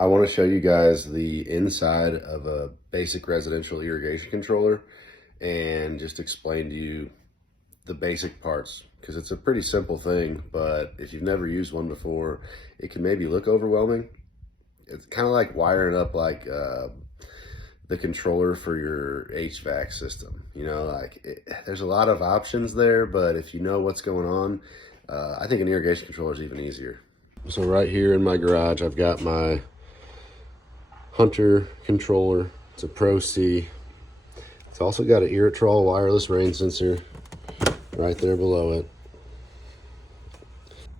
I want to show you guys the inside of a basic residential irrigation controller and just explain to you the basic parts, because it's a pretty simple thing, but if you've never used one before, it can maybe look overwhelming. It's kind of like wiring up the controller for your HVAC system. You know, there's a lot of options there, but if you know what's going on, I think an irrigation controller is even easier. So right here in my garage, I've got my Hunter controller. It's a Pro C. It's also got an Irrigation wireless rain sensor right there below it.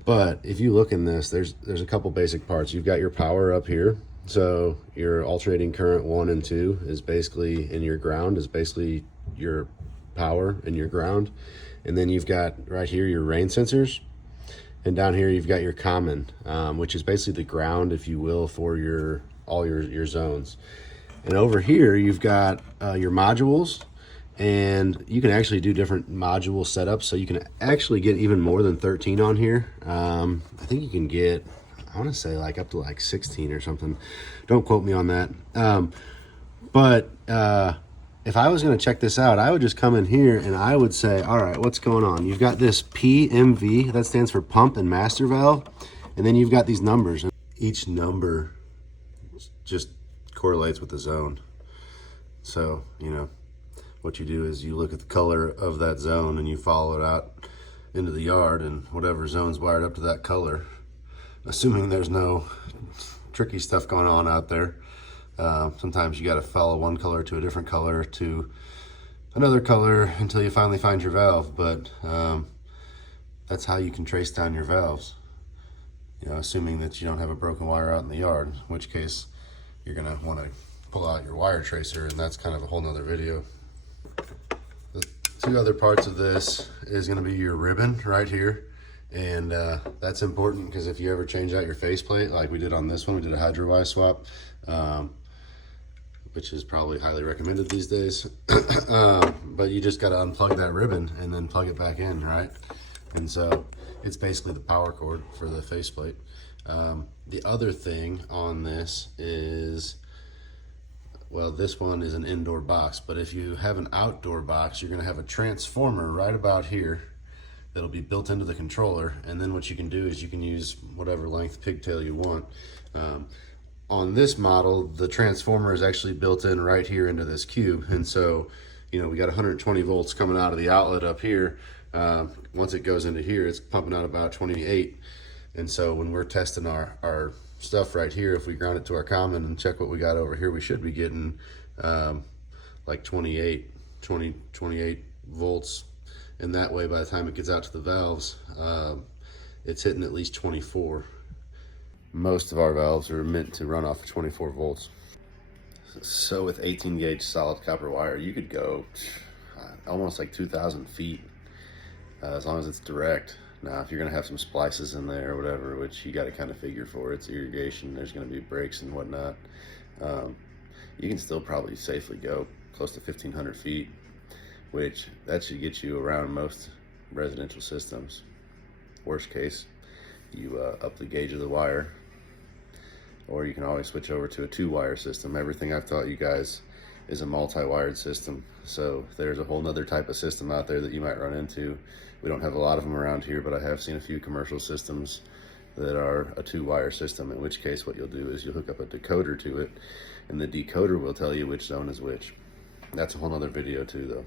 But if you look in this, there's a couple basic parts. You've got your power up here. So your alternating current 1 and 2 is basically, in your ground is basically your power and your ground. And then you've got right here your rain sensors. And down here you've got your common, which is basically the ground, if you will, for all your zones. And over here you've got your modules, and you can actually do different module setups, so you can actually get even more than 13 on here. I think you can get, I want to say like up to like 16 or something. Don't quote me on that. But if I was going to check this out, I would just come in here and I would say, all right, what's going on? You've got this PMV, that stands for pump and master valve. And then you've got these numbers. Each number just correlates with the zone. So, you know, what you do is you look at the color of that zone and you follow it out into the yard, and whatever zone's wired up to that color, assuming there's no tricky stuff going on out there. Sometimes you got to follow one color to a different color to another color until you finally find your valve. But that's how you can trace down your valves, you know, assuming that you don't have a broken wire out in the yard, in which case you're going to want to pull out your wire tracer, and that's kind of a whole nother video. The two other parts of this is going to be your ribbon right here. And that's important because if you ever change out your faceplate, like we did on this one, we did a hydro wire swap, which is probably highly recommended these days. But you just got to unplug that ribbon and then plug it back in, right? And so it's basically the power cord for the faceplate. The other thing on this is, well, this one is an indoor box, but if you have an outdoor box, you're going to have a transformer right about here that'll be built into the controller. And then what you can do is you can use whatever length pigtail you want. On this model, the transformer is actually built in right here into this cube. And so, you know, we got 120 volts coming out of the outlet up here. Once it goes into here, it's pumping out about 28. And so when we're testing our stuff right here, if we ground it to our common and check what we got over here, we should be getting like 28 volts. And that way, by the time it gets out to the valves, it's hitting at least 24. Most of our valves are meant to run off of 24 volts. So with 18 gauge solid copper wire, you could go almost like 2,000 feet as long as it's direct. Now, if you're gonna have some splices in there or whatever, which you gotta kind of figure for, it's irrigation, there's gonna be breaks and whatnot, you can still probably safely go close to 1,500 feet, which that should get you around most residential systems. Worst case, you up the gauge of the wire, or you can always switch over to a 2-wire system. Everything I've taught you guys is a multi-wired system. So there's a whole nother type of system out there that you might run into. We don't have a lot of them around here, but I have seen a few commercial systems that are a 2-wire system, in which case what you'll do is you'll hook up a decoder to it, and the decoder will tell you which zone is which. That's a whole nother video too, though.